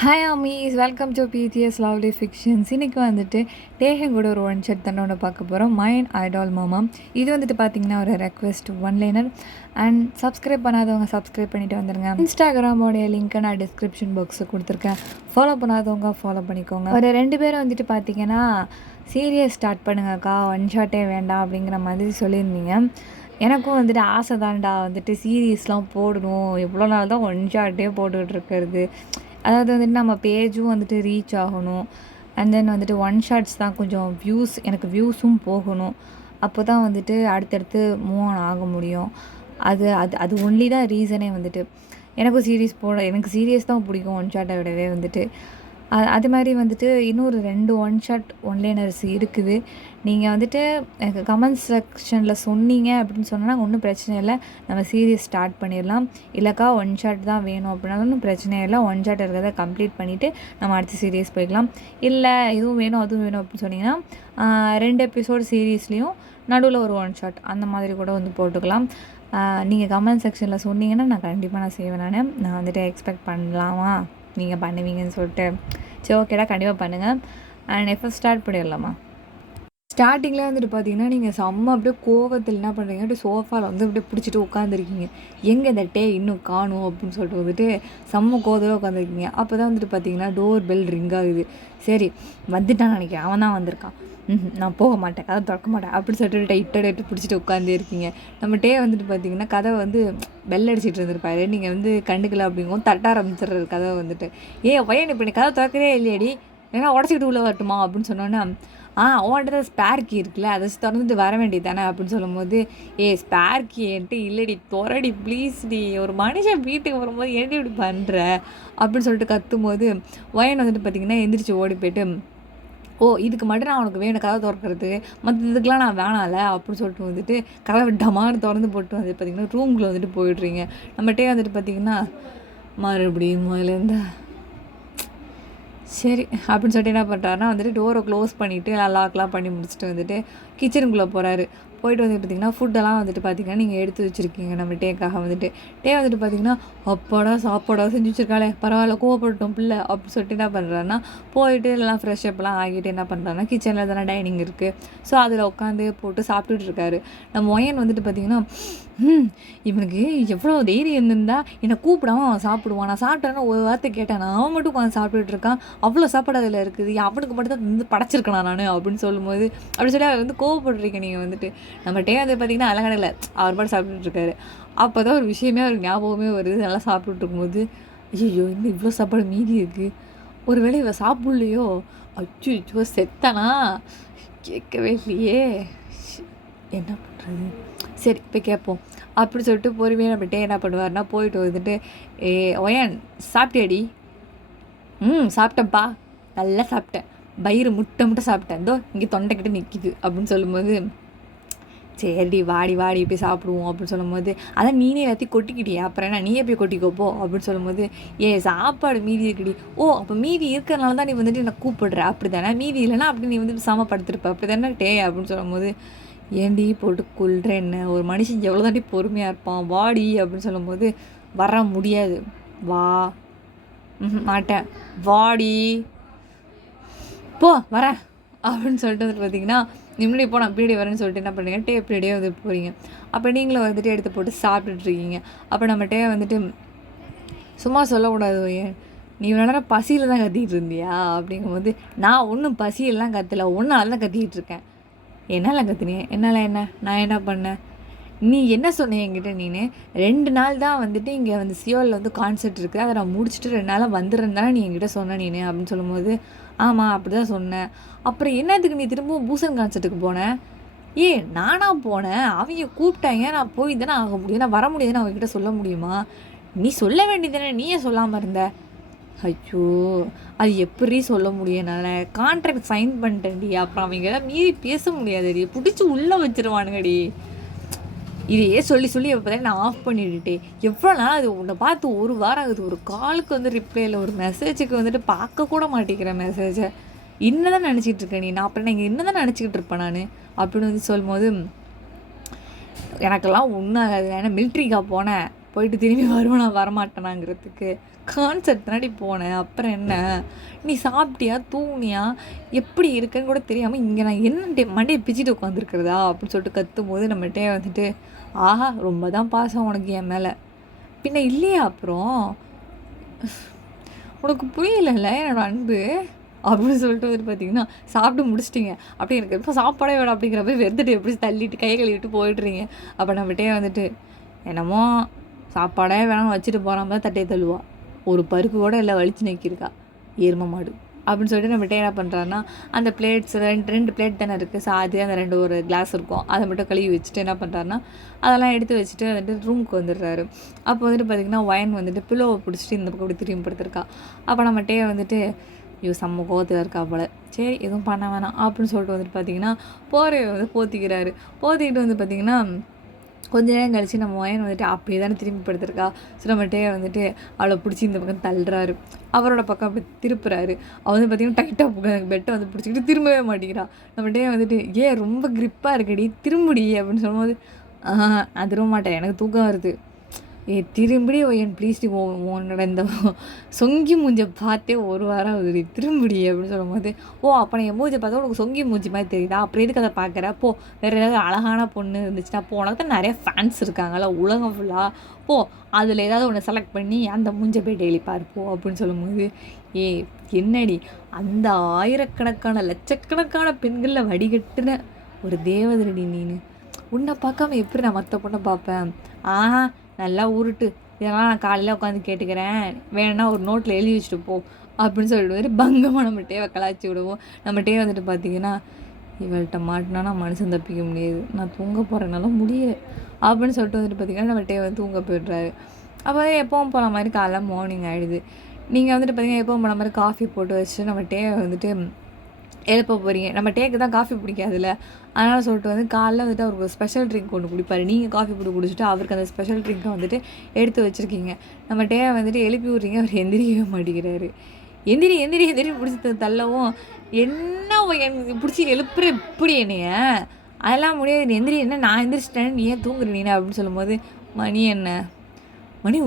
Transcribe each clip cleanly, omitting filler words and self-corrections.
Hi ARMYs, welcome to BTS lovely fictions. இன்றைக்கி வந்துட்டு டேஹன் கூட ஒரு ஒன் ஷர்ட் தானே ஒன்று பார்க்க போகிறோம். மைண்ட் ஐடால் மாமா. இது வந்துட்டு பார்த்திங்கன்னா ஒரு ரெக்வெஸ்ட் ஒன்லைனர். அண்ட் சப்ஸ்கிரைப் பண்ணாதவங்க சப்ஸ்கிரைப் பண்ணிவிட்டு வந்துடுங்க. இன்ஸ்டாகிராமோடைய லிங்க்கை நான் டிஸ்கிரிப்ஷன் பாக்ஸில் கொடுத்துருக்கேன். ஃபாலோ பண்ணாதவங்க ஃபாலோ பண்ணிக்கோங்க. ஒரு 2 பேரும் வந்துட்டு பார்த்திங்கன்னா சீரியஸ் ஸ்டார்ட் பண்ணுங்கக்கா, ஒன் ஷாட்டே வேண்டாம் அப்படிங்கிற மாதிரி சொல்லியிருந்தீங்க. எனக்கும் வந்துட்டு ஆசை தான்டா, வந்துட்டு சீரீஸ்லாம் போடணும். எவ்வளோ நாள் தான் ஒன் ஷாட்டே போட்டுக்கிட்டு இருக்கிறது. அதாவது வந்துட்டு நம்ம பேஜும் வந்துட்டு ரீச் ஆகணும். அண்ட் தென் வந்துட்டு ஒன் ஷாட்ஸ் தான் கொஞ்சம் எனக்கு வியூஸும் போகணும். அப்போ தான் வந்துட்டு அடுத்தடுத்து மூவ் ஆன் ஆக முடியும். அது அது அது ஒன்லி தான் ரீசனே வந்துட்டு. எனக்கு சீரியஸ் தான் பிடிக்கும் ஒன் ஷாட்டை விடவே வந்துட்டு. அது மாதிரி வந்துட்டு இன்னொரு 2 ஒன் ஷாட் ஒன்லைனர்ஸ் இருக்குது. நீங்கள் வந்துட்டு எனக்கு கமெண்ட் செக்ஷனில் சொன்னீங்க அப்படின்னு சொன்னால் ஒன்றும் பிரச்சனை இல்லை, நம்ம சீரியஸ் ஸ்டார்ட் பண்ணிடலாம். இல்லைக்கா ஒன் ஷாட் தான் வேணும் அப்படின்னா ஒன்றும் பிரச்சனை இல்லை, ஒன் ஷாட் இருக்கிறத கம்ப்ளீட் பண்ணிவிட்டு நம்ம அடுத்த சீரியஸ் போய்க்கலாம். இல்லை இதுவும் வேணும் அதுவும் வேணும் அப்படின்னு சொன்னிங்கன்னா 2 எபிசோடு சீரீஸ்லேயும் நடுவில் ஒரு ஒன் ஷாட் அந்த மாதிரி கூட வந்து போட்டுக்கலாம். நீங்கள் கமெண்ட் செக்ஷனில் சொன்னீங்கன்னா நான் கண்டிப்பாக செய்வேன். நான் வந்துட்டு எக்ஸ்பெக்ட் பண்ணலாமா நீங்கள் பண்ணுவீங்கன்னு சொல்லிட்டு. சரி, ஓகேடா, கண்டிப்பாக பண்ணுங்கள். அண்ட் எப்போ ஸ்டார்ட் பண்ணிடலாமா? ஸ்டார்டிங்கில் வந்துட்டு பார்த்தீங்கன்னா நீங்கள் செம்ம அப்படியே கோவத்தில் என்ன பண்ணுறீங்க, அப்படியே சோஃபாவில் வந்து அப்படியே பிடிச்சிட்டு உட்காந்துருக்கீங்க. எங்கே இந்த டே இன்னும் காணும் அப்படின்னு சொல்லிட்டு வந்துட்டு செம்ம கோவத்தில் உட்காந்துருக்கீங்க. அப்போ தான் வந்துட்டு பார்த்தீங்கன்னா டோர் பெல் ரிங் ஆகுது. சரி, வந்துட்டான்னு நினைக்கிறேன், அவன் தான் வந்திருக்கான். நான் போக மாட்டேன், கதை திறக்க மாட்டேன் அப்படின்னு சொல்லிட்டு டைட்டு பிடிச்சிட்டு உட்காந்தே இருக்கீங்க. நம்ம டே வந்துட்டு பார்த்தீங்கன்னா கதவை வந்து பெல் அடிச்சிட்டு இருந்திருப்பாரு. நீங்கள் வந்து கண்டுக்கல அப்படிங்கும் தட்ட ஆரம்பிச்சிடுறாரு கதவை வந்துட்டு. பையன் இப்போ நீ கதை திறக்கவே இல்லையாடி, ஏன்னா உடச்சிக்கிட்டு உள்ளே வரட்டுமா அப்படின்னு சொன்னோன்னே, அவன்கிட்ட ஸ்பேர் கீ இருக்குல்ல, அதை திறந்துட்டு வர வேண்டியது தானே அப்படின்னு சொல்லும்போது, ஸ்பேர் கீ என்கிட்ட இல்லடி, துறடி ப்ளீஸ்டி, ஒரு மனுஷன் வீட்டுக்கு வரும்போது ஏன்டி இப்படி பண்ணுற அப்படின்னு சொல்லிட்டு கத்தும்போது ஒயன் வந்துட்டு பார்த்திங்கன்னா எந்திரிச்சு ஓடி போய்ட்டு, இதுக்கு மட்டும் நான் உனக்கு வேணும் கதை திறக்கிறது, மற்ற இதுக்கெலாம் நான் வேணாம்ல அப்படின்னு சொல்லிட்டு வந்துட்டு கதவை டமான்னு திறந்து போட்டு வந்து பார்த்திங்கன்னா ரூம்குள்ளே வந்துட்டு போயிடுறீங்க. நம்மகிட்டே வந்துட்டு பார்த்திங்கன்னா மறுபடியும் முதலேருந்து சரி அப்படின்னு சொல்லிட்டு என்ன பண்ணுறாருனா வந்துட்டு டோரை க்ளோஸ் பண்ணிவிட்டு லாக்லாம் பண்ணி முடிச்சுட்டு வந்துட்டு கிச்சனுக்குள்ளே போகிறாரு. போயிட்டு வந்து பார்த்திங்கன்னா ஃபுட்டெல்லாம் வந்துட்டு பார்த்திங்கன்னா நீங்கள் எடுத்து வச்சுருக்கீங்க நம்ம டேக்காக வந்துட்டு. வந்துட்டு பார்த்திங்கன்னா அப்பாடா சாப்பாடா செஞ்சு வச்சுருக்காளே, பரவாயில்ல, கோவப்பட்டோம் பிள்ளை அப்படின்னு சொல்லிட்டு என்ன பண்ணுறாருன்னா போயிட்டு எல்லாம் ஃப்ரெஷ்அப்லாம் ஆகிட்டு என்ன பண்ணுறாருன்னா கிச்சனில் தானே டைனிங் இருக்குது, ஸோ அதில் உட்காந்து போட்டு சாப்பிட்டுட்டு இருக்காரு. நம்ம ஒயன் வந்துட்டு பார்த்திங்கன்னா இவனுக்கு எவ்வளோ தைரியம் இருந்திருந்தா என்னை கூப்பிடாம அவன் சாப்பிடுவான், நான் சாப்பிட்டேன்னா ஒரு வார்த்தை கேட்டேன், அவன் மட்டும் உட்காந்து சாப்பிட்டுட்டு இருக்கான், அவ்வளோ சாப்பாடு அதில் இருக்குது, அவனுக்கு மட்டும் தான் வந்து படைச்சிருக்கேன் நான் அப்படின்னு சொல்லும்போது அப்படி சொல்லி அவர் வந்து கோவப்படுறீங்க நீங்கள் வந்துட்டு. நம்ம வந்து பார்த்திங்கன்னா அதெல்லாம் கிடையாது, அவர் பாட்டு சாப்பிட்டுட்டு இருக்காரு. அப்போ தான் ஒரு விஷயமே அவருக்கு ஞாபகமே வருது. நல்லா சாப்பிட்டுட்டு இருக்கும்போது ஐயோ இன்னும் இவ்வளோ சாப்பாடு மீதி இருக்குது, ஒரு வேளை இவ சாப்பிட்லையோ, அச்சோ செத்தானா, கேட்கவே இல்லையே, என்ன பண்ணுறது, சரி இப்போ கேட்போம் அப்படி சொல்லிட்டு பொறுமையாக நம்மகிட்ட என்ன பண்ணுவார்னா போயிட்டு வந்துட்டு, ஒயன் சாப்பிட்டியாடி? சாப்பிட்டேன்ப்பா, நல்லா சாப்பிட்டேன், வயிறு முட்டை சாப்பிட்டேன், இதோ இங்கே தொண்டைக்கிட்ட நிற்கிது அப்படின்னு சொல்லும்போது, சரிடி வாடி போய் சாப்பிடுவோம் அப்படின்னு சொல்லும்போது, அதான் நீனே எல்லாத்தையும் கொட்டிக்கிட்டியா, அப்புறம் என்ன நீயே போய் கொட்டிக்கோப்போ அப்படின்னு சொல்லும்போது, சாப்பாடு மீதி இருக்குடி, அப்போ மீதி இருக்கிறனால தான் நீ வந்துட்டு என்னை கூப்பிடுற அப்படி தானே, மீதி இல்லைன்னா அப்படி நீ வந்துட்டு சமப்படுத்திருப்ப அப்படி தானே அப்படின்னு சொல்லும்போது, ஏண்டி போட்டு கொள்கிற என்ன, ஒரு மனுஷன் எவ்வளோ தாண்டி பொறுமையாக இருப்பான், வாடி அப்படின்னு சொல்லும்போது, வர முடியாது, வா, மாட்டேன், வாடி போ வரேன் அப்படின்னு சொல்லிட்டு வந்துட்டு பார்த்திங்கன்னா முன்னாடி நான் பின்னாடி வரேன்னு சொல்லிட்டு என்ன பண்ணுறீங்க, பின்னாடியே வந்து போகிறீங்க. அப்போ நீங்களும் வந்துட்டு எடுத்து போட்டு சாப்பிட்டுட்ருக்கீங்க. அப்போ நம்ம வந்துட்டு சும்மா சொல்லக்கூடாது, நீ இவ்வளோ நேரம் பசியில் தான் கத்திக்கிட்டு இருந்தியா அப்படிங்கும்போது, நான் ஒன்றும் பசியெல்லாம் கத்தலை, ஒன்றால் தான் கத்திக்கிட்டு இருக்கேன். என்னால் கத்துனேன், என்னால் என்ன, நான் என்ன பண்ணேன், நீ என்ன சொன்னேன் என்கிட்ட, 2 நாள் தான் வந்துட்டு இங்கே வந்து சியோலில் வந்து கான்சர்ட் இருக்குது, அதை நான் முடிச்சுட்டு 2 நாளாக வந்துடுறேன் தானே நீ என்கிட்ட சொன்ன அப்படின்னு சொல்லும்போது, ஆமாம் அப்படி தான் சொன்னேன். அப்புறம் என்னத்துக்கு நீ திரும்பவும் பூசன் கான்சர்ட்டுக்கு போனேன்? நானாக போனேன், அவங்க கூப்பிட்டாங்க, நான் போய் தானே ஆக முடியும், நான் வர முடியாதுன்னு அவங்ககிட்ட சொல்ல முடியுமா, நீ சொல்ல வேண்டியதானே, நீயே சொல்லாமல் இருந்த. ஐயோ அது எப்படி சொல்ல முடியும், என்னால் கான்ட்ராக்ட் சைன் பண்ணிட்டேன்டி, அப்புறம் அவங்க எல்லாம் மீறி பேச முடியாதுடி, பிடிச்சி உள்ளே வச்சிருவானுங்கடி, இதையே சொல்லி எப்போ நான் ஆஃப் பண்ணிவிட்டேன். எவ்வளோ நாள் அது உன்னை பார்த்து 1 வாரம் ஆகுது, ஒரு காலுக்கு வந்து ரிப்ளை இல்லை, ஒரு மெசேஜுக்கு வந்துட்டு பார்க்க கூட மாட்டேங்கிறேன் மெசேஜை, என்ன தான் நினச்சிட்டு இருக்கேன் நீ, நான் அப்புறம் நீங்கள் என்ன தான் நினச்சிக்கிட்டு இருப்பேன் நான் அப்படின்னு வந்து சொல்லும்போது, எனக்கெல்லாம் ஒன்றும் ஆகாது, ஏன்னா மிலிட்ரிக்காக போனேன், போயிட்டு திரும்பி வருவேன் நான் வரமாட்டேனாங்கிறதுக்கு கான்சர்ட் தானடி போனேன், அப்புறம் என்ன? நீ சாப்பிட்டியா, தூங்குனியா, எப்படி இருக்கன்னு கூட தெரியாமல் இங்கே நான் என்ன மண்டையை பிச்சுட்டு உட்காந்துருக்கிறதா அப்படின்னு சொல்லிட்டு கத்தும்போது நம்மகிட்டே வந்துட்டு, ஆஹா ரொம்ப தான் பாசம் உனக்கு என் மேலே, பின்ன இல்லையா அப்புறம் உனக்கு புரியலைல்ல என்னோட அன்பு அப்படின்னு சொல்லிட்டு வந்துட்டு பார்த்தீங்கன்னா, சாப்பிட்டு முடிச்சிட்டிங்க அப்படி எனக்கு இப்போ சாப்பாடே வேணும் அப்படிங்கிற மாதிரி வெறுத்துட்டு எப்படி தள்ளிட்டு கையை கழுவிட்டு போயிட்டுறீங்க. அப்போ நம்மகிட்டே வந்துட்டு என்னமோ சாப்பாடே வேணாம் வச்சுட்டு போகிற மாதிரி தட்டையை தள்ளுவா, ஒரு பருக்கு கூட இல்லை வலிச்சு நிற்கிருக்கா எரும மாடு அப்படின்னு சொல்லிட்டு நம்மகிட்ட என்ன பண்ணுறாருன்னா, அந்த பிளேட்ஸ் ரெண்டு பிளேட் தானே இருக்குது, சாதி அந்த 2 ஒரு கிளாஸ் இருக்கும், அதை மட்டும் கழுவி வச்சுட்டு என்ன பண்ணுறாருன்னா அதெல்லாம் எடுத்து வச்சுட்டு வந்துட்டு ரூமுக்கு வந்துடுறாரு. அப்போ வந்துட்டு பார்த்திங்கன்னா ஒயன் வந்துட்டு பில்லோவை பிடிச்சிட்டு இந்த பக்கம் இப்படி திரும்பி படுத்திருக்கா. அப்போ நம்மகிட்டே வந்துட்டு செம்ம கோவத்தில் இருக்கா போல், சரி எதுவும் பண்ண வேணாம் அப்படின்னு சொல்லிட்டு வந்துட்டு பார்த்திங்கன்னா போரையை வந்து போத்திக்கிறாரு. போத்திக்கிட்டு வந்து பார்த்திங்கன்னா கொஞ்ச நேரம் கழிச்சு நம்ம ஒயன் வந்துட்டு அப்படியே தானே திரும்பி படுத்திருக்கா. ஸோ நம்மகிட்டே வந்துட்டு அவளை பிடிச்சி இந்த பக்கம் தள்ளுறாரு, அவரோட பக்கம் அப்படி திருப்புறாரு. அவள் வந்து பார்த்திங்கன்னா டைட்டாக பெட்டை வந்து பிடிச்சிக்கிட்டு திரும்பவே மாட்டேங்கிறா. நம்மகிட்டே வந்துட்டு ஏன் ரொம்ப கிரிப்பாக இருக்கடி திரும்புடி அப்படின்னு சொல்லும்போது, நான் திரும்ப மாட்டேன், எனக்கு தூக்கம் வருது, திரும்படி ஒயன் ப்ளீஸ் டி, உன்னோட இந்த சொங்கி மூஞ்சை பார்த்தே ஒரு வாரம் ஆகுதுடி திரும்புடி அப்படின்னு சொல்லும்போது, அப்போ நான் என் மூஞ்சை பார்த்தா உனக்கு சொங்கி மூஞ்சி மாதிரி தெரியுதா, அப்புறம் எதுக்கு அதை பார்க்குற, வேறு ஏதாவது அழகான பொண்ணு இருந்துச்சுன்னா உனக்கு தான் நிறைய ஃபேன்ஸ் இருக்காங்கல்ல உலகம் ஃபுல்லாக, அதில் ஏதாவது ஒன்று செலக்ட் பண்ணி அந்த மூஞ்சை போய் டெய்லி பார்ப்போம் அப்படின்னு சொல்லும்போது, என்னடி அந்த ஆயிரக்கணக்கான லட்சக்கணக்கான பெண்களில் வடிகட்டுன ஒரு தேவதரடி நீனு, உன்னை பார்க்காம எப்படி நான் மற்ற பொண்ணை பார்ப்பேன், நல்லா உருட்டு, இதெல்லாம் நான் காலையில் உட்காந்து கேட்டுக்கிறேன், வேணும்னா ஒரு நோட்டில் எழுதி வச்சுட்டு போ அப்படின்னு சொல்லிட்டு வந்துட்டு பங்கமாக நம்மகிட்டே கலாச்சி விடுவோம். நம்மகிட்டே வந்துட்டு பார்த்திங்கன்னா, இவள்கிட்ட மாட்டினா நான் மனுஷன் தப்பிக்க முடியாது, நான் தூங்க போகிறேனால முடியலை அப்படின்னு சொல்லிட்டு வந்துட்டு பார்த்திங்கன்னா நம்மகிட்டே வந்து தூங்க போய்ட்றாரு. அப்போ எப்பவும் போன மாதிரி காலைல மார்னிங் ஆகிடுது. நீங்கள் வந்துட்டு பார்த்திங்கன்னா எப்பவும் போன மாதிரி காஃபி போட்டு வச்சு நம்மகிட்டே வந்துட்டு எழுப்ப போகிறீங்க. நம்ம டேக்கு தான் காஃபி பிடிக்காதுல்ல, அதனால் சொல்லிட்டு வந்து காலைல வந்துட்டு அவருக்கு ஸ்பெஷல் ட்ரிங்க் ஒன்று குடிப்பார். நீங்கள் காஃபி போட்டு குடிச்சிட்டு அவருக்கு அந்த ஸ்பெஷல் ட்ரிங்க்கை வந்துட்டு எடுத்து வச்சுருக்கீங்க. நம்ம டே வந்துட்டு எழுப்பி விட்றீங்க, அவர் எந்திரிக்கவே மாட்டேங்கிறாரு. எந்திரி எந்திரி எந்திரி பிடிச்சி தள்ளவும், என்ன எனக்கு பிடிச்சி எழுப்புற இப்படி என்னைய, அதெல்லாம் முடியாது, நீ எந்திரி, என்ன நான் எந்திரிச்சிட்டேன் நீ ஏன் தூங்குற நீ அப்படின்னு சொல்லும்போது, மணி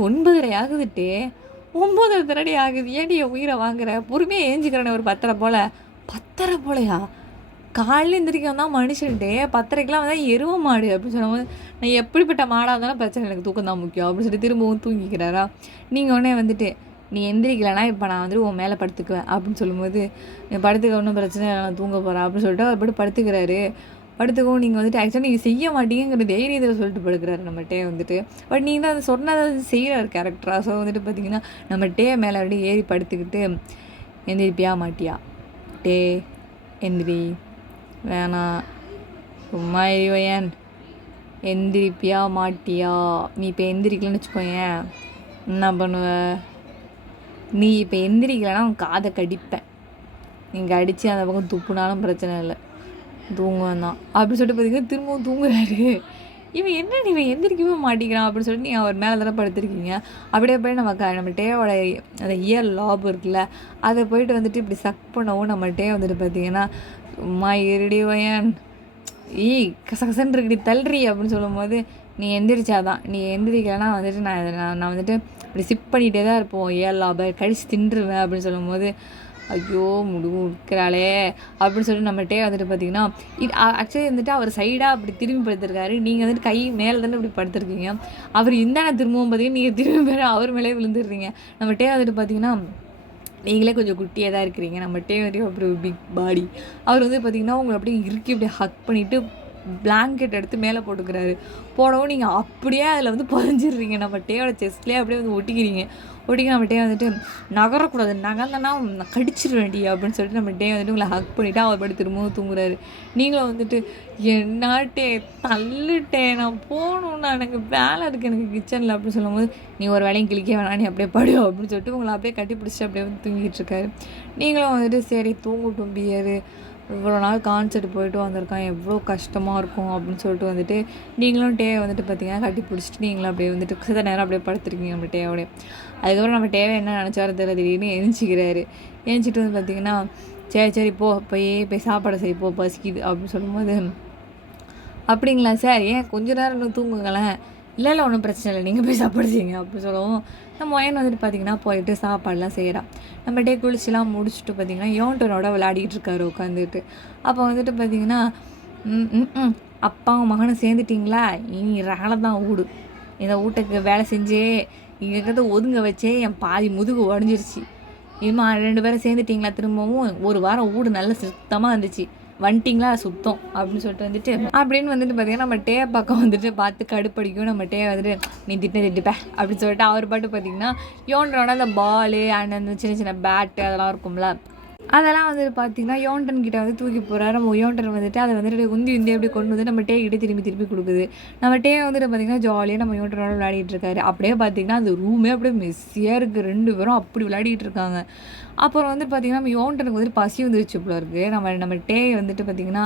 9:30 ஆகுதுட்டே, 9:30 தரடி ஆகுது, ஏன்டி என் உயிரை வாங்குற, பொறுமையாக ஏஞ்சிக்கிறேன்னு ஒரு 10:30 போல். 10:30 போலையா, காலையில் எந்திரிக்க தான் மனுஷன்ட்டே 10:30க்கெலாம் வந்தால் எருவ மாடு அப்படின்னு சொல்லும்போது, நான் எப்படிப்பட்ட மாடாக இருந்தாலும் பிரச்சனை, எனக்கு தூக்கம் தான் முக்கியம் அப்படின்னு சொல்லிட்டு திரும்பவும் தூங்கிக்கிறாரா. நீங்கள் உடனே வந்துட்டு நீ எந்திரிக்கலைன்னா இப்போ நான் வந்துட்டு உன் மேலே படுத்துக்குவேன் அப்படின்னு சொல்லும்போது, நீ படுத்துக்க ஒன்றும் பிரச்சனை இல்லை, நான் தூங்க போகிறேன் அப்படின்னு சொல்லிட்டு அவர் போய்ட்டு படுத்துக்கிறாரு. படுத்துக்கவும் நீங்கள் வந்துட்டு ஆக்சுவலாக நீங்கள் செய்ய மாட்டீங்கிற தைரியத்தில் சொல்லிட்டு படுக்கிறாரு நம்மகிட்டே வந்துட்டு. பட் நீங்கள் தான் அதை சொன்னதை செய்கிறார் கேரக்டராக. ஸோ வந்துட்டு பார்த்தீங்கன்னா நம்மகிட்டே மேலே அப்படியே ஏறி படுத்துக்கிட்டு, எந்திரிப்பியா மாட்டியா, டே எந்திரி, வேணாம் சும்மா எரிவையன், எந்திரிப்பியா மாட்டியா, நீ இப்போ எந்திரிக்கலன்னு வச்சுக்கோயேன் என்ன பண்ணுவ, நீ இப்போ எந்திரிக்கலைன்னா உன் காதை கடிப்பேன், நீங்கள் அடித்து அந்த பக்கம் துப்புனாலும் பிரச்சனை இல்லை, தூங்குவேன் தான் அப்படின்னு சொல்லிட்டு பார்த்தீங்கன்னா திரும்பவும் தூங்குறாரு. இவன் என்ன நீ எந்திரிக்கவே மாட்டேங்கிறான் அப்படின்னு சொல்லிட்டு நீங்கள் அவர் மேலே தானே படுத்திருக்கீங்க. அப்படியே போய் நம்ம டேவோட அந்த இயர் லாப் இருக்குல்ல, அதை போயிட்டு வந்துட்டு இப்படி சக் பண்ணவும் நம்ம டே வந்துட்டு பார்த்தீங்கன்னா, சும்மா இருடி வயன், கசகசன்னு இருக்குடி தள்ளுறி அப்படின்னு சொல்லும்போது, நீ எந்திரிச்சாதான், நீ எந்திரிக்கலைன்னா வந்துட்டு நான் வந்துட்டு இப்படி சிப் பண்ணிகிட்டே தான் இருப்போம், இயர் லாபை கழிச்சு தின்றுவேன் அப்படின்னு சொல்லும்போது, ஐயோ இருக்கிறாளே அப்படின்னு சொல்லிட்டு நம்மகிட்டே வந்துட்டு பார்த்தீங்கன்னா, ஆக்சுவலி வந்துட்டு அவர் சைடாக அப்படி திரும்பி படுத்திருக்காரு, நீங்கள் வந்துட்டு கை மேலே தானே இப்படி படுத்துருக்கீங்க, அவர் இந்தான திரும்பவும் பார்த்தீங்கன்னா நீங்கள் திரும்பி மேலே அவர் மேலே விழுந்துடுறீங்க. நம்மகிட்டே வந்துட்டு பார்த்தீங்கன்னா நீங்களே கொஞ்சம் குட்டியாக தான் இருக்கிறீங்க, நம்மகிட்டே வந்துட்டு அப்படி ஒரு பிக் பாடி. அவர் வந்து பார்த்திங்கன்னா உங்களை அப்படியே இறுக்கி அப்படியே ஹக் பண்ணிவிட்டு பிளாங்கெட் எடுத்து மேலே போட்டுக்கிறாரு. போடவும் நீங்கள் அப்படியே அதில் வந்து புதஞ்சிடுறீங்க, நம்ம டேயோட செஸ்ட்லேயே அப்படியே வந்து ஒட்டிக்கிறீங்க. நம்ம டே வந்துட்டு நகரக்கூடாது, நகர்ந்தனா நான் கடிச்சிடுவேன்டி அப்படின்னு சொல்லிட்டு நம்ம டே வந்துட்டு உங்களை ஹக் பண்ணிவிட்டு அவர் படி திரும்பவும் தூங்குறாரு. நீங்களும் வந்துட்டு என்னாட்டே தள்ளுட்டேன், நான் போகணுன்னா எனக்கு வேலை இருக்குது எனக்கு கிச்சனில் அப்படின்னு சொல்லும்போது, நீ ஒரு வேலையும் கிளிக்க வேணாம், நீ அப்படியே படு அப்படின்னு சொல்லிட்டு உங்களை அப்படியே கட்டி பிடிச்சி அப்படியே வந்து தூங்கிட்டு இருக்காரு. நீங்களும் வந்துட்டு சரி தூங்கட்டும் பியரு, இவ்வளோ நாள் கான்சர்ட் போயிட்டு வந்திருக்கான், எவ்வளோ கஷ்டமாக இருக்கும் அப்படின்னு சொல்லிட்டு வந்துட்டு நீங்களும் டே வந்துட்டு பார்த்தீங்கன்னா கட்டி பிடிச்சிட்டு நீங்களும் அப்படியே வந்துட்டு சில நேரம் அப்படியே படுத்துருக்கீங்க நம்ம டேவோட. அதுக்கப்புறம் நம்ம டேவை என்ன நினச்சாரு தெரியல, திடீர்னு எழுந்திக்கிறாரு. எழுந்திட்டு வந்து பார்த்திங்கன்னா, சரி போய் சாப்பாடு செய்ய பசிக்குது அப்படின்னு சொல்லும்போது, அப்படிங்களா சார், ஏன் கொஞ்ச நேரம் இன்னும் தூங்குங்களேன், இல்லை ஒன்றும் பிரச்சனை இல்லை, நீங்கள் போய் சாப்பாடு செய்யுங்க அப்படின்னு சொல்லவும் நம்ம ஒயன் வந்துட்டு பார்த்திங்கன்னா போயிட்டு சாப்பாடெலாம் செய்கிறான். நம்ம டே குளிச்சுலாம் முடிச்சுட்டு பார்த்திங்கன்னா யோன்டனோட விளையாடிக்கிட்டு இருக்காரு உட்காந்துட்டு. அப்போ வந்துட்டு பார்த்திங்கன்னா அப்பாவும் மகனும் சேர்ந்துட்டிங்களா, இனி ரகலை தான் ஊடு, இந்த வீட்டுக்கு வேலை செஞ்சே இங்கே இருக்கிறத ஒதுங்க வச்சே என் பாதி முதுகு உடஞ்சிருச்சு. இனிமா 2 பேரும் சேர்ந்துட்டிங்களா, திரும்பவும் ஒரு வாரம் வீடு நல்ல சுத்தமாக இருந்துச்சு, வந்துட்டிங்களா சுத்தம் அப்படின்னு சொல்லிட்டு வந்துட்டு அப்படின்னு வந்துட்டு பார்த்திங்கன்னா நம்ம டே பக்கம் வந்துட்டு பார்த்து கடுப்படிக்கும். நம்ம டே வந்துட்டு நீ திட்டுப்ப அப்படின்னு சொல்லிட்டு அவர் பாட்டு பார்த்திங்கன்னா யோன்றோட அந்த பாலு அண்ட் அந்த சின்ன சின்ன பேட்டு அதெல்லாம் இருக்கும்ல, அதெல்லாம் வந்துட்டு பார்த்திங்கன்னா யோன்டன் கிட்ட வந்து தூக்கி போகிறாரு. நம்ம யோன்டன் வந்துட்டு அதை வந்துட்டு உந்தி அப்படி கொண்டு வந்து நம்ம டே கிட்டே திருப்பி கொடுக்குது. நம்ம டே வந்துட்டு பார்த்திங்கன்னா ஜாலியாக நம்ம யோன்டனோட விளையாடிட்டு இருக்காரு. அப்படியே பார்த்திங்கன்னா அந்த ரூமே அப்படியே மெஸ்ஸியாக இருக்குது, 2 பேரும் அப்படி விளையாடிட்டு இருக்காங்க. அப்புறம் வந்துட்டு பார்த்திங்கன்னா நம்ம யோன்டனுக்கு வந்துட்டு பசி வந்துருச்சு போல இருக்குது. நம்ம டே வந்துட்டு பார்த்திங்கன்னா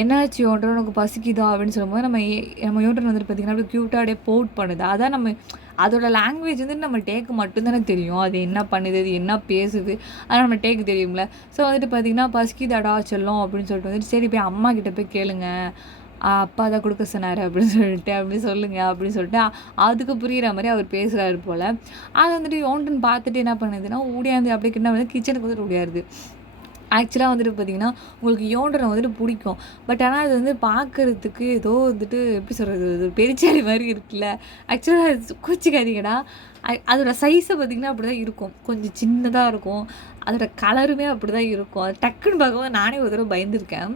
என்னாச்சு யோன்டன் உனக்கு பசிக்குதா அப்படின்னு சொல்லும்போது நம்ம யோன்டன் வந்துட்டு பார்த்திங்கன்னா அப்படியே க்யூட்டாக அப்படியே போட் பண்ணுது. அதான் நம்ம அதோட லாங்குவேஜ் வந்துட்டு நம்ம டேக்கு மட்டும்தானே தெரியும், அது என்ன பண்ணுது, அது என்ன பேசுது, அதனால் நம்ம டேக்கு தெரியும்ல. ஸோ வந்துட்டு பார்த்திங்கன்னா பசிக்குதாடா செல்லம் அப்படின்னு சொல்லிட்டு வந்துட்டு சரி போய் அம்மா கிட்டே போய் கேளுங்க, அப்பா தான் கொடுக்க சொன்னார் அப்படின்னு சொல்லிட்டு அப்படி சொல்லுங்கள் அப்படின்னு சொல்லிட்டு அதுக்கு புரிகிற மாதிரி அவர் பேசுகிறாரு போல். அதை வந்துட்டு யோன்டன் பார்த்துட்டு என்ன பண்ணுதுன்னா ஓடியாந்து அப்படியே கிட்ட வந்து கிச்சனுக்கு வந்துட்டு ஓடியாருது. ஆக்சுவலாக வந்துட்டு பார்த்திங்கன்னா உங்களுக்கு யோண்டனை வந்துட்டு பிடிக்கும், பட் ஆனால் அது வந்து பார்க்குறதுக்கு ஏதோ வந்துட்டு எப்படி சொல்கிறது, அது பெருச்சாளி மாதிரி இருக்குல்ல. ஆக்சுவலாக கோச்சிக்காதீங்கடா, அதோடய சைஸை பார்த்திங்கன்னா அப்படி தான் இருக்கும், கொஞ்சம் சின்னதாக இருக்கும், அதோட கலருமே அப்படி தான் இருக்கும். அது டக்குன்னு பார்க்கும்போது நானே ஒரு தடவை பயந்துருக்கேன்.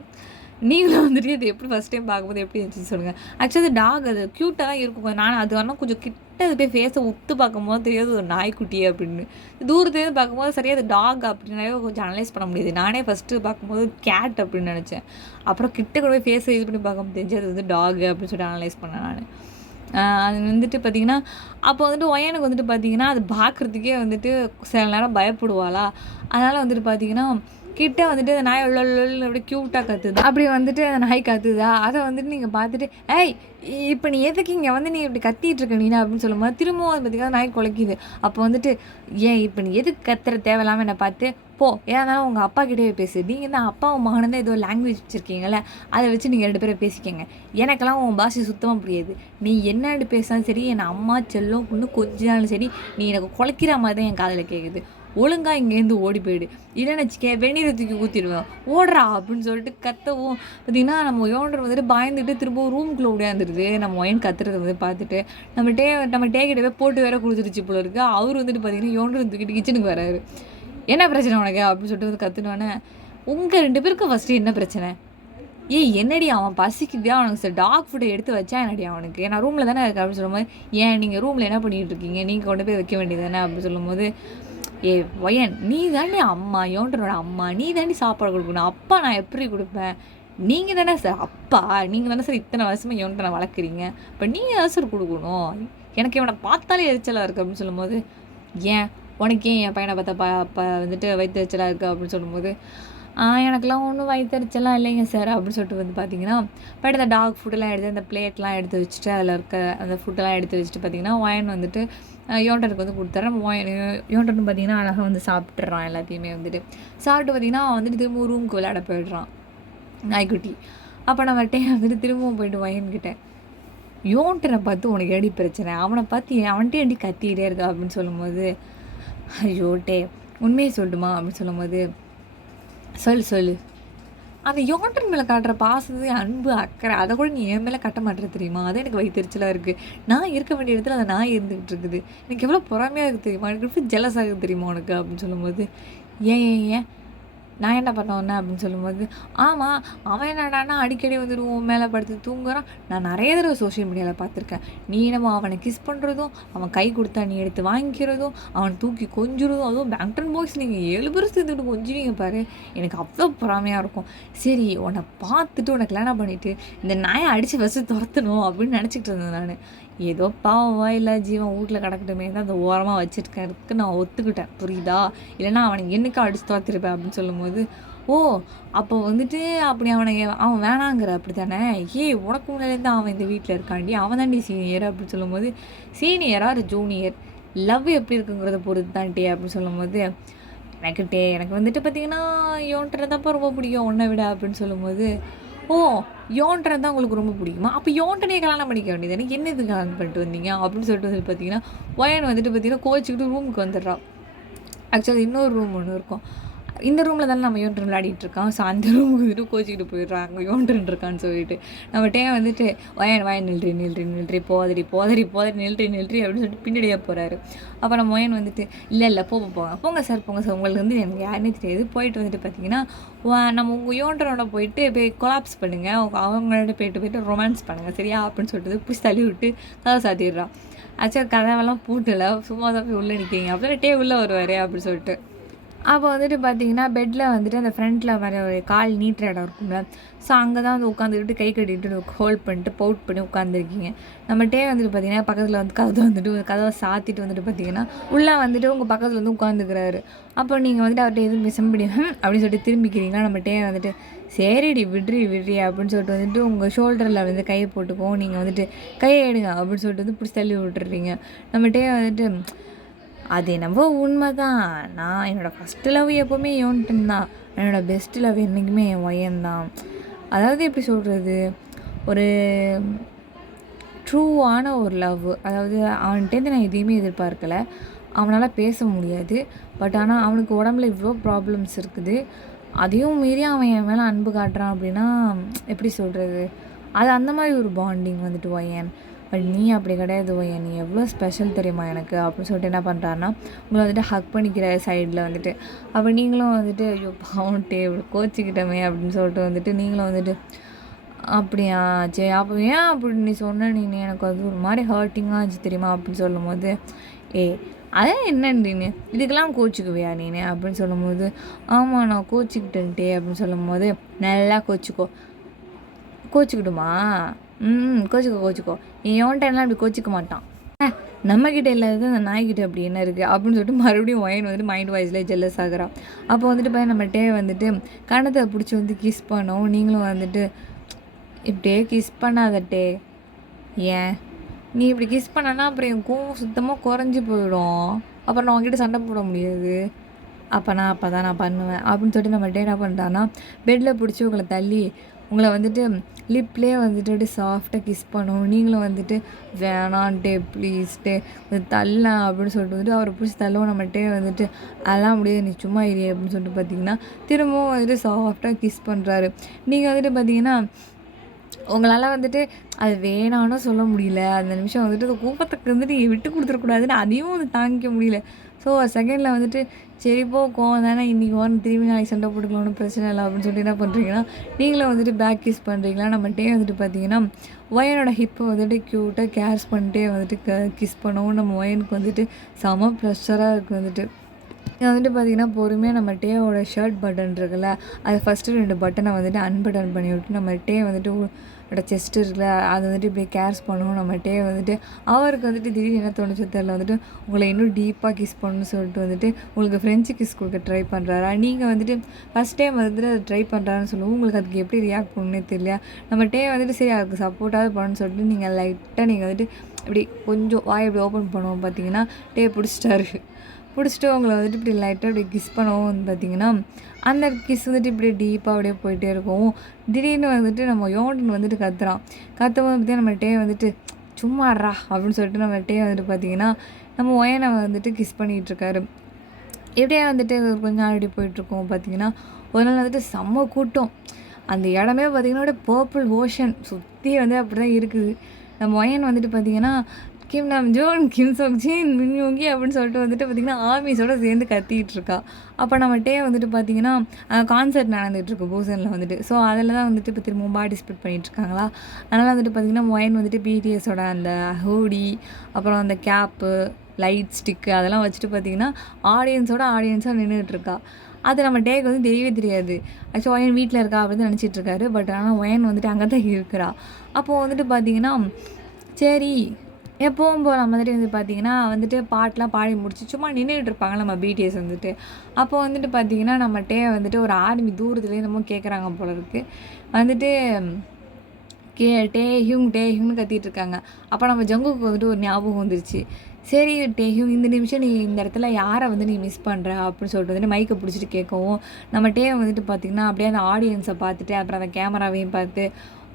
நீங்களும் வந்துட்டு அது எப்படி ஃபஸ்ட் டைம் பார்க்கும்போது எப்படி இருந்துச்சு சொல்லுங்கள். ஆக்சுவலி டாக் அது க்யூட்டாக தான் இருக்கும். நான் அது வரணும் கொஞ்சம் கிட்ட அது போய் ஃபேஸை உத்து பார்க்கும்போது தெரியாது ஒரு நாய்க்குட்டி அப்படின்னு, தூரத்துலேருந்து பார்க்கும்போது சரியாக அது டாக் அப்படின்னாலே கொஞ்சம் அனலைஸ் பண்ண முடியுது. நானே ஃபஸ்ட்டு பார்க்கும்போது கேட் அப்படின்னு நினச்சேன். அப்புறம் கிட்ட கூட போய் ஃபேஸை இது பண்ணி பார்க்க தெரிஞ்சு அது வந்து டாக் அப்படின்னு சொல்லிட்டு அனலைஸ் பண்ணேன் நான். அது வந்துட்டு பார்த்திங்கன்னா அப்போ வந்துட்டு ஒயனுக்கு வந்துட்டு பார்த்திங்கன்னா அது பார்க்குறதுக்கே வந்துட்டு சில நேரம் பயப்படுவாளா, அதனால் வந்துட்டு பார்த்திங்கன்னா கிட்டே வந்துட்டு அந்த நாய் அப்படி க்யூட்டாக கத்துது. அப்படி வந்துட்டு அந்த நாய் கத்துதா, அதை வந்துட்டு நீங்கள் பார்த்துட்டு ஏய் இப்போ நீ எதுக்கு இங்கே வந்து நீ இப்படி கத்திட்டு இருக்க நீனா அப்படின்னு சொல்லும்போது திரும்பவும் அது பார்த்திங்கன்னா நாய் குலைக்குது. அப்போ வந்துட்டு ஏன் இப்போ நீ எதுக்கு கத்துற தேவையில்லாமல் என்னை பார்த்து போ, ஏன்னாலும் உங்கள் அப்பா கிட்டே பேசு, நீங்கள் தான் அப்பாவும் மகனும் தான் ஏதோ லாங்குவேஜ் வச்சுருக்கீங்களே, அதை வச்சு நீங்கள் 2 பேரும் பேசிக்கங்க, எனக்கெல்லாம் உன் பாஷை சுத்தமாக புரியாது, நீ என்னன்னு பேசினாலும் சரி என் அம்மா செல்லம் இன்னும் கொஞ்ச சரி நீ எனக்கு குலைக்கிற மாதிரி தான் என் காதில் கேட்குது, ஒழுங்காக இங்கேருந்து ஓடி போயிடு, இல்லைன்னு வச்சுக்க வெந்நீரை தூக்கி ஊற்றிடுவேன், ஓடுறா அப்படின்னு சொல்லிட்டு கத்தவும் பார்த்திங்கன்னா நம்ம யோண்டர் வந்துட்டு பயந்துட்டு திரும்பவும் ரூமுக்குள்ளே ஓடியாந்துருது. நம்ம ஒயன் கத்துறதை வந்து பார்த்துட்டு நம்ம டே கிட்டவே போட்டு வேற கொடுத்துருச்சு போல இருக்குது. அவர் வந்துட்டு பார்த்திங்கன்னா யோண்டர் தூக்கிட்டு கிச்சனுக்கு வராரு. என்ன பிரச்சனை உனக்கு அப்படின்னு சொல்லிட்டு வந்து கற்றுனோன்னே உங்கள் 2 பேருக்கு ஃபஸ்ட்டு என்ன பிரச்சனை, என்னடி அவன் பசிக்குதா அவனுக்கு சார் டாக் ஃபுட்டை எடுத்து வச்சா என்னடி அவனுக்கு, நான் ரூமில் தானே இருக்கேன் அப்படின்னு சொல்லும்போது ஏன் நீங்கள் ரூமில் என்ன பண்ணிகிட்டு இருக்கீங்க, நீங்கள் கொண்டு போய் வைக்க வேண்டியது தானே அப்படின்னு சொல்லும்போது ஒயன் நீ தாண்டி அம்மா, யோண்டனோட அம்மா, நீ தாண்டி சாப்பாடு கொடுக்கணும், அப்பா நான் எப்படி கொடுப்பேன், நீங்கள் தானே சார் அப்பா, நீங்கள் தானே சார் இத்தனை வருஷமாக யோண்டனை வளர்க்குறீங்க, இப்போ நீங்கள் தான் சார் கொடுக்கணும், எனக்கு இவனை பார்த்தாலே எரிச்சலாக இருக்குது அப்படின்னு சொல்லும்போது ஏன் உனக்கு ஏன் என் பையனை பார்த்தா வந்துட்டு வயிற்று எரிச்சலாக இருக்குது அப்படின்னு சொல்லும்போது எனக்கெல்லாம் ஒன்றும் வயிற்றுச்சலாம் இல்லைங்க சார் அப்படின்னு சொல்லிட்டு வந்து பார்த்தீங்கன்னா பட் அந்த டாக் ஃபுட்டெல்லாம் எடுத்து அந்த பிளேட்லாம் எடுத்து வச்சுட்டு அதில் இருக்க அந்த ஃபுட்டெல்லாம் எடுத்து வச்சுட்டு பார்த்தீங்கன்னா ஒயன் வந்துட்டு யோண்டனுக்கு வந்து கொடுத்துட்றேன். யோண்டன்னு பார்த்தீங்கன்னா அழகாக வந்து சாப்பிட்றான் எல்லாத்தையுமே வந்துட்டு சாப்பிட்டு பார்த்தீங்கன்னா அவன் வந்துட்டு திரும்ப ரூமுக்கு விளையாட போயிடுறான் நாய்க்குட்டி. அப்போ நான் வந்துட்டு திரும்பவும் போயிட்டு ஒயன்கிட்ட யோண்டனை பார்த்து உனக்கு எடி பிரச்சனை, அவனை பார்த்து அவன்கிட்ட எடி கத்திக்கிட்டே இருக்கா அப்படின்னு சொல்லும்போது ஐயோட்டே உண்மையை சொல்லட்டுமா அப்படின்னு சொல்லும்போது சொல்லு அவன் யோண்டன் மேலே காட்டுற பாசத்து அன்பு அக்கறை அதை கூட நீ என் மேலே கட்ட மாட்டேற தெரியுமா, அது எனக்கு வயிற்றுச்சலாக இருக்குது, நான் இருக்க வேண்டிய இடத்துல அதை நான் இருந்துக்கிட்டு இருக்குது, எனக்கு எவ்வளோ பொறாமையாக இருக்குது தெரியுமா, எனக்கு ஜெலஸ் ஆகுது தெரியுமா உனக்கு அப்படின்னு சொல்லும்போது ஏன் நான் என்ன பண்ணேன் அப்படின்னு சொல்லும்போது ஆமாம் அவன் என்னடானா அடிக்கடி வந்துட்டு உன் மேலே படுத்து தூங்குறான், நான் நிறைய தடவை சோஷியல் மீடியாவில் பார்த்துருக்கேன், நீ நம்ம அவனை கிஸ் பண்ணுறதும் அவன் கை கொடுத்தா நீ எடுத்து வாங்கிக்கிறதும் அவன் தூக்கி கொஞ்சுறதும், அதுவும் பேங்டன் பாய்ஸ் நீங்கள் 7 பேர் சேர்ந்துட்டு கொஞ்சுவீங்க பாரு, எனக்கு அவ்வளோ பொறாமையாக இருக்கும். சரி உன்னை பார்த்துட்டு உனக்கு கல்யாணம் பண்ணிவிட்டு இந்த நாயை அடித்து ஃபஸ்ட்டு துரத்தணும் அப்படின்னு நினச்சிக்கிட்டு இருந்தேன் நான். ஏதோ பாவம் இல்லை ஜீவன் வீட்டில் கிடக்கட்டுமே தான் அந்த ஓரமாக வச்சுருக்கிறதுக்கு நான் ஒத்துக்கிட்டேன் புரியுதா, இல்லைன்னா அவனுக்கு என்னைக்கும் அடிச்சு துரத்திருப்பேன் அப்படின்னு சொல்லும்போது ஓ அப்போ வந்துட்டு அப்படி அவன் வேணாங்கிற அப்படி தானே, உனக்கு முன்னாலேருந்து அவன் இந்த வீட்டில் இருக்காண்டி அவன் தாண்டி சீனியர் அப்படின்னு சொல்லும்போது சீனியரா ஒரு ஜூனியர் லவ் எப்படி இருக்குங்கிறத பொறுத்து தான்ட்டே அப்படின்னு சொல்லும்போது எனக்கு வந்துட்டு பார்த்திங்கன்னா யோன்ட்டு தான்ப்பா ரொம்ப பிடிக்கும் உன்னை விட அப்படின்னு சொல்லும்போது ஓ! யோன்ட்ரன் தான் உங்களுக்கு ரொம்ப பிடிக்குமா? அப்ப யோன்ட்டனே கல்யாணம் பண்ணிக்க வேண்டியது தானே. என்ன இதுக்கு கல்யாணம் பண்ணிட்டு வந்தீங்க? அப்படின்னு சொல்லிட்டு வந்து பார்த்தீங்கன்னா, ஒயன் வந்துட்டு பார்த்தீங்கன்னா கோவிச்சுக்கிட்டு ரூமுக்கு வந்துடுறா. ஆக்சுவலி இன்னொரு ரூம் ஒண்ணு இருக்கும். இந்த ரூமில் தானே நம்ம யோன்ட்ரன் விளையாடிட்டு இருக்கான். ஸோ அந்த ரூமுக்கு வந்துட்டு கோச்சிக்கிட்டு போயிடுறான். அங்கே யோன்ட்ரன் இருக்கான்னு சொல்லிட்டு. நம்மட்டே வந்துட்டு "ஒயன் ஒயன் நில்றி நில்றி நில்றி போதடி போதடி போதடி நில்றி நில்றி" அப்படின்னு சொல்லிட்டு பின்னாடியே போகிறாரு. அப்போ நம்ம ஒயன் வந்துட்டு இல்லை போங்க போங்க போங்க சார் போங்க சார் உங்களுக்கு வந்து எனக்கு யாருன்னே தெரியாது. போயிட்டு வந்துட்டு பார்த்தீங்கன்னா நம்ம உங்கள் யோன்ட்ரனோட போயிட்டு போய் கொலாப்ஸ் பண்ணுங்கள். அவங்களோட போயிட்டு ரொமான்ஸ் பண்ணுங்கள் சரியா அப்படின்னு சொல்லிட்டு பிடிச்சி தள்ளி விட்டு கதை சாத்திடுறான். ஆக்சுவலாக கதவெல்லாம் பூட்டலை சும்மா தான் போய் உள்ளே நிற்கிங்க அப்புறம் டே உள்ளே வருவார் அப்படின்னு சொல்லிட்டு. அப்போ வந்துட்டு பார்த்தீங்கன்னா, பெட்ல வந்துட்டு அந்த ஃப்ரண்ட்ல வர ஒரு கால் நீட்டுற இடம் இருக்கும்ல. ஸோ அங்கே தான் வந்து உட்காந்துக்கிட்டு கை கட்டிட்டு ஹோல்ட் பண்ணிட்டு பவுட் பண்ணி உட்காந்துருக்கீங்க. நம்மட்டே வந்துட்டு பார்த்தீங்கன்னா, பக்கத்தில் வந்து கதவை வந்துட்டு கதவை சாத்திட்டு வந்துட்டு பார்த்தீங்கன்னா, உள்ளே வந்துட்டு உங்கள் பக்கத்தில் வந்து உட்காந்துக்கிறாரு. அப்போ நீங்கள் வந்துட்டு அவர்கிட்ட எதுவும் பேச முடியும் அப்படின்னு சொல்லிட்டு திரும்பிக்கிறீங்களா. நம்மட்டே வந்துட்டு சரிடி விட்ரி விட்ரி அப்படின்னு சொல்லிட்டு வந்துட்டு உங்கள் ஷோல்டரில் வந்து கையை போட்டுக்குவோம். நீங்கள் வந்துட்டு கையை எடுங்க அப்படின்னு சொல்லிட்டு வந்து பிடிச்சி தள்ளி விட்டுறீங்க. நம்மட்டே வந்துட்டு அது என்னவோ உண்மை தான். நான் என்னோடய ஃபஸ்ட்டு லவ் எப்போவுமே யோன்டன் தான். என்னோடய பெஸ்ட்டு லவ் என்றைக்குமே என் ஒயன் தான். அதாவது எப்படி சொல்கிறது, ஒரு ட்ரூவான ஒரு லவ். அதாவது அவன்கிட்டேருந்து நான் எதையுமே எதிர்பார்க்கலை. அவனால் பேச முடியாது. பட் ஆனால் அவனுக்கு உடம்புல இவ்வளோ ப்ராப்ளம்ஸ் இருக்குது. அதையும் மீறி அவன் என் மேலே அன்பு காட்டுறான் அப்படின்னா எப்படி சொல்கிறது, அது அந்த மாதிரி ஒரு பாண்டிங் வந்துட்டு ஒயன். பட் நீ அப்படி கிடையாது ஒயன், நீ எவ்வளோ ஸ்பெஷல் தெரியுமா எனக்கு அப்படின்னு சொல்லிட்டு என்ன பண்ணுறாருன்னா உங்களை வந்துட்டு ஹக் பண்ணிக்கிற சைடில் வந்துட்டு. அப்போ நீங்களும் வந்துட்டு ஐயோ பாவன்ட்டே இவ்வளோ கோச்சிக்கிட்டோமே அப்படின்னு சொல்லிட்டு வந்துட்டு நீங்களும் வந்துட்டு அப்படியா சரி அப்போ ஏன் அப்படி நீ சொன்ன நீ எனக்கு அது ஒரு மாதிரி ஹர்ட்டிங்காக இருந்துச்சு தெரியுமா அப்படின்னு சொல்லும்போது அதான் என்னன்னு இதுக்கெல்லாம் கோச்சிக்குவியா நீனு அப்படின்னு சொல்லும்போது ஆமாம் நான் கோச்சிக்கிட்டேன்ட்டே அப்படின்னு சொல்லும்போது நல்லா கோச்சிக்கிட்டுமா கோச்சிக்கோ என் டைம்லாம் அப்படி கோச்சிக்க மாட்டான். நம்மக்கிட்ட இல்லாதது அந்த நாய்கிட்ட அப்படி என்ன இருக்குது அப்படின்னு சொல்லிட்டு மறுபடியும் ஒயன் வந்துட்டு மைண்ட் வாய்ஸ்லேயே ஜெல்லஸ் ஆகிறான். அப்போ வந்துட்டு பையன் நம்மகிட்டே வந்துட்டு கணத்தை பிடிச்சி வந்து கிஸ் பண்ணோம். நீங்களும் வந்துட்டு இப்படியே கிஸ் பண்ணாதட்டே, ஏன் நீ இப்படி கிஸ் பண்ணனா அப்புறம் என் கோவம் சுத்தமாக குறைஞ்சி போயிடும். அப்புறம் நான் உங்ககிட்ட சண்டை போட முடியாது. அப்போ தான் நான் பண்ணுவேன் அப்படின்னு சொல்லிட்டு நம்மகிட்ட என்ன பண்ணுறான்னா பெட்டில் பிடிச்சி உங்களை தள்ளி உங்களை வந்துட்டு லிப்லேயே வந்துட்டு அப்படியே சாஃப்டாக கிஸ் பண்ணணும். நீங்களும் வந்துட்டு வேணான்ட்டே ப்ளீஸ்ட்டே தள்ளலாம் அப்படின்னு சொல்லிட்டு வந்துட்டு அவரை பிடிச்சி தள்ளவும் நம்மகிட்டே வந்துட்டு அதெல்லாம் முடியாது நீ சும்மா இரு அப்படின்னு சொல்லிட்டு பார்த்தீங்கன்னா திரும்பவும் வந்துட்டு சாஃப்டாக கிஸ் பண்ணுறாரு. நீங்கள் வந்துட்டு பார்த்தீங்கன்னா உங்களால் வந்துட்டு அது வேணான்னு சொல்ல முடியல. அந்த நிமிஷம் வந்துட்டு அந்த கோபத்துக்கு வந்துட்டு விட்டு கொடுத்துடக்கூடாதுன்னு அதையும் வந்து தாங்கிக்க முடியல. ஸோ செகண்டில் வந்துட்டு சரி போ கோவம் தானே இன்றைக்கி வரணும் திரும்பி நாளைக்கு சண்டை போட்டுக்கலாம் ஒன்றும் பிரச்சனை இல்லை அப்படின்னு சொல்லிட்டு என்ன பண்ணுறீங்கன்னா நீங்களும் வந்துட்டு பேக் கிஸ் பண்ணுறீங்களா. நம்மகிட்டே வந்துட்டு பார்த்தீங்கன்னா ஒயனோட ஹிப்பை வந்துட்டு க்யூட்டாக கேர்ஸ் பண்ணிட்டே வந்துட்டு கிஸ் பண்ணவும் நம்ம ஒயனுக்கு வந்துட்டு செம ப்ரெஷராக இருக்குது வந்துட்டு. இது வந்துட்டு பார்த்திங்கன்னா பொறுமையாக நம்ம டேவோட ஷர்ட் பட்டன் இருக்குல்ல அது ஃபஸ்ட்டு 2 பட்டனை வந்துட்டு அன்பட்டன் பண்ணி விட்டு நம்ம டே வந்துட்டு செஸ்ட் இருக்குல்ல அது வந்துட்டு இப்படி கேர்ஸ் பண்ணுவோம். நம்ம டே வந்துட்டு அவருக்கு வந்துட்டு திடீர்னு என்ன தோணுச்சோ தெரியல வந்துட்டு உங்களை இன்னும் டீப்பாக கிஸ் பண்ணணும்னு சொல்லிட்டு வந்துட்டு உங்களுக்கு ஃப்ரெஞ்சு கிஸ் கொடுக்க ட்ரை பண்ணுறாரா. நீங்கள் வந்துட்டு ஃபஸ்ட் டைம் வந்துட்டு ட்ரை பண்ணுறாருன்னு சொல்லுவோம். உங்களுக்கு அதுக்கு எப்படி ரியாக்ட் பண்ணணுன்னே தெரியல. நம்ம டே வந்துட்டு சரி அதுக்கு சப்போர்ட்டாக பண்ணணும்னு சொல்லிட்டு நீங்கள் லைட்டாக நீங்கள் வந்துட்டு இப்படி கொஞ்சம் வாய் இப்படி ஓப்பன் பண்ணுவோம் பார்த்தீங்கன்னா டே பிடிச்சிட்டு உங்களை வந்துட்டு இப்படி லைட்டாக இப்படி கிஸ் பண்ணவும் வந்து பார்த்திங்கன்னா அந்த கிஸ் வந்துட்டு இப்படி டீப்பாக அப்படியே போயிட்டே இருக்கும். திடீர்னு வந்துட்டு நம்ம யோன்டன் வந்துட்டு கத்துவோம் பார்த்திங்கன்னா நம்ம டே வந்துட்டு சும்மாறா அப்படின்னு சொல்லிட்டு நம்ம டே வந்துட்டு பார்த்திங்கன்னா நம்ம ஒயனை வந்துட்டு கிஸ் பண்ணிகிட்ருக்காரு. எப்படியே வந்துட்டு கொஞ்சம் நாள் இப்படி போயிட்டுருக்கோம் பார்த்திங்கன்னா ஒரு நாள் வந்துட்டு செம்ம கூட்டம். அந்த இடமே பார்த்திங்கன்னா பர்பிள் ஓஷன் சுற்றி வந்து அப்படி தான் இருக்குது. நம்ம ஒயன் வந்துட்டு பார்த்திங்கன்னா கிம் நாம் ஜோன் கிம் சோக் ஜின் மின்யோங்கி அப்படின்னு சொல்லிட்டு வந்துட்டு பார்த்திங்கன்னா ஆர்மிஸோடு சேர்ந்து கத்திக்கிட்டு இருக்கா. அப்போ நம்ம டே வந்துட்டு பார்த்திங்கன்னா கான்சர்ட் நடந்துகிட்ருக்கு பூசனில் வந்துட்டு. ஸோ அதில் தான் வந்துட்டு இப்போ திரும்பவும் பார்ட்டிசிபேட் பண்ணிகிட்ருக்காங்களா. அதனால் வந்துட்டு பார்த்திங்கன்னா ஒயன் வந்துட்டு பிடிஎஸோட அந்த ஹூடி அப்புறம் அந்த கேப்பு லைட் ஸ்டிக்கு அதெல்லாம் வச்சுட்டு பார்த்திங்கன்னா ஆடியன்ஸாக நின்றுட்டுருக்கா. அது நம்ம டேக்கு வந்து தெரியவே தெரியாது. ஆக்சுவலி ஒயன் வீட்டில் இருக்கா அப்படின்னு நினச்சிட்ருக்காரு. பட் ஆனால் ஒயன் வந்துட்டு அங்கே தான் இருக்கிறா. அப்போது வந்துட்டு பார்த்திங்கன்னா சரி எப்பவும் போகிற மாதிரி வந்து பார்த்திங்கன்னா வந்துட்டு பாட்டெலாம் பாடி முடிச்சு சும்மா நின்றுட்டு இருப்பாங்க நம்ம பிடிஎஸ் வந்துட்டு. அப்போ வந்துட்டு பார்த்திங்கன்னா நம்ம டே வந்துட்டு ஒரு ஆர்மி தூரத்துலேயே என்னமோ கேட்குறாங்க போல இருக்குது வந்துட்டு டே ஹியூங்னு கத்திட்டு இருக்காங்க. அப்போ நம்ம ஜங்குக்கு வந்துட்டு ஒரு ஞாபகம் வந்துருச்சு. சரி டேயும் இந்த நிமிஷம் நீ இந்த இடத்துல யாரை வந்து நீ மிஸ் பண்ணுற அப்படின்னு சொல்லிட்டு வந்துட்டு மைக்கை பிடிச்சிட்டு கேட்கவும், நம்ம டேவை வந்துட்டு பார்த்திங்கன்னா அப்படியே அந்த ஆடியன்ஸை பார்த்துட்டு அப்புறம் அந்த கேமராவையும் பார்த்து,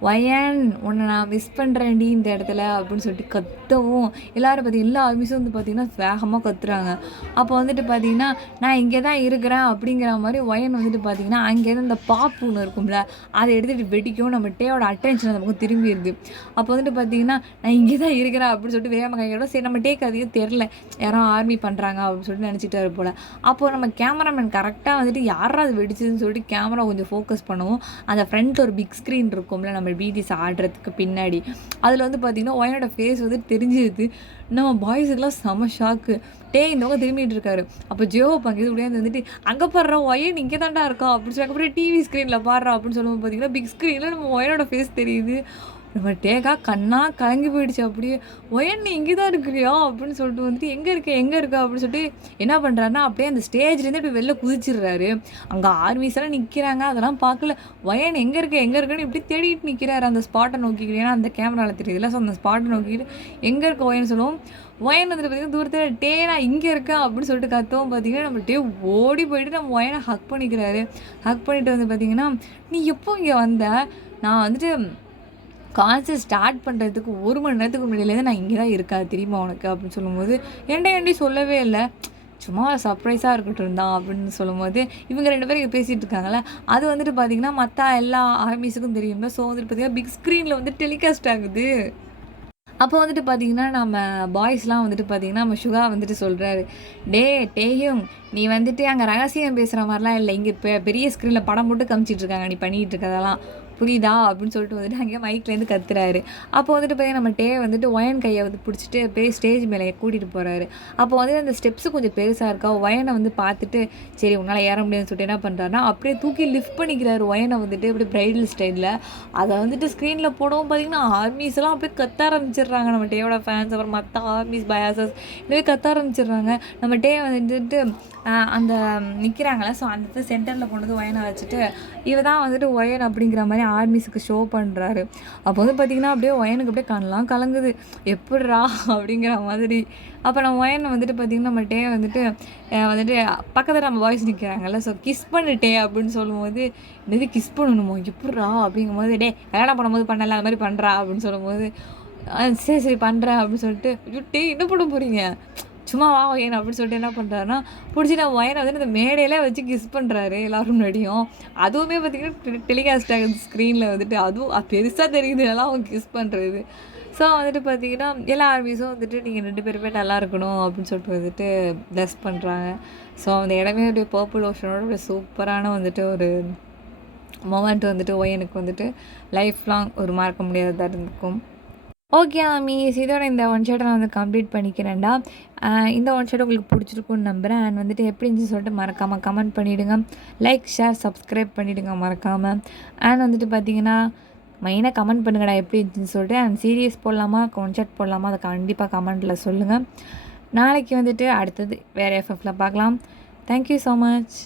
"வயன் உன்னை நான் மிஸ் பண்ணுறேன்டி இந்த இடத்துல" அப்படின்னு சொல்லிட்டு கத்தவும், எல்லாரும் எல்லா ஆர்மிஸும் வந்து பார்த்திங்கன்னா வேகமாக கத்துறாங்க. அப்போ வந்துட்டு பார்த்திங்கன்னா, "நான் இங்கே தான் இருக்கிறேன்" அப்படிங்கிற மாதிரி வயன் வந்துட்டு பார்த்திங்கன்னா, அங்கேருந்து அந்த பாப் ஒன்று இருக்கும்ல, அதை எடுத்துகிட்டு வெடிக்கவும் நம்ம டேயோட அட்டென்ஷன் அந்த பக்கம் திரும்பிடுது. அப்போ வந்துட்டு பார்த்திங்கன்னா, "நான் இங்கே தான் இருக்கிறேன்" அப்படின்னு சொல்லிட்டு வேகமாக கையோட சரி நம்ம டேக்கு அதிகம் தெரில, யாரோ ஆர்மி பண்ணுறாங்க அப்படின்னு சொல்லிட்டு நினச்சிட்டாரு போல். அப்போது நம்ம கேமராமேன் கரெக்டாக வந்துட்டு யாரா அது வெடிச்சதுன்னு சொல்லிட்டு கேமரா கொஞ்சம் ஃபோக்கஸ் பண்ணவும், அந்த ஃப்ரண்ட் ஒரு பிக் ஸ்க்ரீன் இருக்கும்ல நம்ம பிடிஎஸ் ஆடுறதுக்கு பின்னாடி, அதில் வந்து பார்த்திங்கன்னா ஒயனோட ஃபேஸ் வந்து தெரிஞ்சிருது. நம்ம பாய்ஸுக்கெல்லாம் செம ஷாக்கு. டேய் இந்த பக்கம் திரும்பிட்டு இருக்காரு. அப்போ ஜியோ பங்கு உடையாந்து வந்துட்டு, "அங்கே பாடுறா ஒயன் இங்கே தான்டா இருக்கா" அப்படின்னு சொல்லி அதுக்கப்புறம் டிவி ஸ்க்ரீனில் பாடுறா அப்படின்னு சொல்லும்போது பார்த்திங்கன்னா பிக் ஸ்க்ரீனில் நம்ம ஒயனோட ஃபேஸ் தெரியுது. நம்ம டேக்கா கண்ணா கலங்கி போயிடுச்சு அப்படியே. "ஒயன் நீ இங்கே தான் இருக்கிறியா?" அப்படின்னு சொல்லிட்டு வந்துட்டு, எங்கே இருக்க?" அப்படின்னு சொல்லிட்டு என்ன பண்ணுறாருன்னா, அப்படியே அந்த ஸ்டேஜ்லேருந்து இப்படி வெளில குதிச்சிடுறாரு. அங்கே ஆர்மிஸ் எல்லாம் நிற்கிறாங்க, அதெல்லாம் பார்க்கல. "ஒயன் எங்கே இருக்கன்னு இப்படி தேடிட்டு நிற்கிறாரு அந்த ஸ்பாட்டை நோக்கிக்கிட்டு. ஏன்னா அந்த கேமராவில் தெரியுதுல்ல, ஸோ அந்த ஸ்பாட்டை நோக்கிட்டு எங்கே இருக்க ஒயன்னு சொல்லவும், ஒயன் வந்துட்டு பார்த்தீங்கன்னா தூரத்தில் "டே நான் இங்கே இருக்கேன்" அப்படின்னு சொல்லிட்டு கத்தவும் பார்த்தீங்கன்னா, நம்ம டே ஓடி போயிட்டு நம்ம ஒயனை ஹக் பண்ணிக்கிறாரு. ஹக் பண்ணிட்டு வந்து பார்த்தீங்கன்னா, "நீ எப்போ இங்கே வந்த? நான் வந்துட்டு கான்சர்ட் ஸ்டார்ட் பண்ணுறதுக்கு 1 மணி நேரத்துக்கு முன்னாடியிலேருந்து நான் இங்கே தான் இருக்கேன் தெரியுமா உனக்கு?" அப்படின்னு சொல்லும்போது, "ஏன்டி சொல்லவே இல்ல." "சும்மா சர்ப்ரைஸாக இருக்கட்டும் தான்" அப்படின்னு சொல்லும்போது, இவங்க 2 பேரும் இங்கே பேசிகிட்டு இருக்காங்கல்ல, அது வந்துட்டு பார்த்திங்கன்னா மற்ற எல்லா ஆர்மிஸுக்கும் தெரியும்ல. ஸோ வந்துட்டு பார்த்திங்கன்னா பிக் ஸ்க்ரீனில் வந்து டெலிகாஸ்ட் ஆகுது. அப்போ வந்துட்டு பார்த்தீங்கன்னா, நம்ம பாய்ஸ்லாம் வந்துட்டு பார்த்தீங்கன்னா, நம்ம சுகா வந்துட்டு சொல்றாரு, "டேய் டேஹியோங் நீ வந்துட்டு அங்கே ரகசியம் பேசுகிற மாதிரிலாம் இல்லை. இங்கே பெரிய ஸ்க்ரீனில் படம் போட்டு காமிச்சிட்டு இருக்காங்க நீ பண்ணிகிட்டு இருக்கதெல்லாம். புரியுதா?" அப்படின்னு சொல்லிட்டு வந்துட்டு அங்கேயே மைக்லேருந்து கத்துறாரு. அப்போ வந்துட்டு பார்த்தீங்கன்னா, நம்ம டே வந்துட்டு ஒயன் கையை வந்து பிடிச்சிட்டு அப்படியே ஸ்டேஜ் மேலே கூட்டிகிட்டு போகிறாரு. அப்போ வந்து அந்த ஸ்டெப்ஸு கொஞ்சம் பெருசாக இருக்கா. ஒயனை வந்து பார்த்துட்டு, சரி உன்னால் ஏற முடியாதுன்னு சொல்லிட்டு என்ன பண்ணுறாருன்னா, அப்படியே தூக்கி லிஃப்ட் பண்ணிக்கிறாரு ஒயனை வந்துட்டு அப்படியே பிரைடல் ஸ்டைலில். அதை வந்துட்டு ஸ்க்ரீனில் போடவும் பார்த்தீங்கன்னா, ஆர்மிஸ் எல்லாம் அப்படியே கத்த ஆரம்பிச்சிடுறாங்க. நம்ம டேயோட ஃபேன்ஸ், அப்புறம் மற்ற ஆர்மிஸ், பயாசஸ் இதுவே கத்த ஆரம்பிச்சிடுறாங்க. நம்ம டே வந்துட்டு அந்த நிற்கிறாங்களே, ஸோ அந்த சென்டரில் கொண்டு வந்து ஒயனை வச்சுட்டு, இவ தான் வந்துட்டு ஒயன் அப்படிங்கிற மாதிரி ஆர்மிஸுக்கு ஷோ பண்ணுறாரு. அப்போ வந்து பார்த்திங்கன்னா, அப்படியே ஒயனுக்கு அப்படியே கண்ணெலாம் கலங்குது. எப்புட்றா அப்படிங்கிற மாதிரி. அப்போ நம்ம ஒயனை வந்துட்டு பார்த்திங்கன்னா, நம்ம டே வந்துட்டு பக்கத்தில் நம்ம பாய்ஸ் நிற்கிறாங்கல்ல, ஸோ "கிஸ் பண்ணிட்டே" அப்படின்னு சொல்லும்போது, "என்னது கிஸ் பண்ணணுமோ? எப்புட்றா?" அப்படிங்கும்போது, "டே கல்யாணம் பண்ணும்போது பண்ணல அது மாதிரி பண்ணுறா" அப்படின்னு சொல்லும்போது, சரி பண்ணுறேன்" அப்படின்னு சொல்லிட்டு, "ஐயோ டேய் என்ன பண்ண போகிறீங்க? சும்மா வா ஒயன்" அப்படின்னு சொல்லிட்டு என்ன பண்ணுறாருன்னா, பிடிச்சிட்டு ஒயனை வந்துட்டு அந்த மேடையிலே வச்சு கிஸ் பண்ணுறாரு எல்லாரும் முன்னாடியும். அதுவுமே பார்த்திங்கன்னா டெலிகாஸ்ட் ஆகுது ஸ்க்ரீனில் வந்துட்டு. அதுவும் பெருசாக தெரியுது எல்லாம் அவங்க கிஸ் பண்ணுறது. ஸோ வந்துட்டு பார்த்திங்கன்னா, எல்லா ஆர்மிஸும் வந்துட்டு நீங்கள் 2 பேருமே நல்லா இருக்கணும் அப்படின்னு சொல்லிட்டு வந்துட்டு பிளஸ் பண்ணுறாங்க. ஸோ அந்த இடமே அப்படியே பர்பிள் ஓஷனோட ஒரு சூப்பரான வந்துட்டு ஒரு மொமெண்ட் வந்துட்டு ஒயனுக்கு வந்துட்டு லைஃப் லாங் ஒரு மறக்க முடியாததாக இருந்திருக்கும். ஓகே ஆமீஸ், இதோட இந்த ஒன் ஷாட்டை நான் வந்து கம்ப்ளீட் பண்ணிக்கிறேன்டா. இந்த ஒன் ஷாட் உங்களுக்கு பிடிச்சிருக்குன்னு நம்புகிறேன். அண்ட் வந்துட்டு எப்படி இருந்துச்சு சொல்லிட்டு மறக்காமல் கமெண்ட் பண்ணிவிடுங்க. லைக், ஷேர், சப்ஸ்கிரைப் பண்ணிவிடுங்க மறக்காமல். அண்ட் வந்துட்டு பார்த்தீங்கன்னா, மெயினாக கமெண்ட் பண்ணுங்கடா எப்படி இருந்துச்சுன்னு சொல்லிட்டு. அண்ட் சீரியஸ் போடலாமா, ஒன் ஷாட் போடலாமா, அதை கண்டிப்பாக கமெண்ட்டில் சொல்லுங்கள். நாளைக்கு வந்துட்டு அடுத்தது வேறு எஃப்எஃப்பில் பார்க்கலாம். Thank you so much.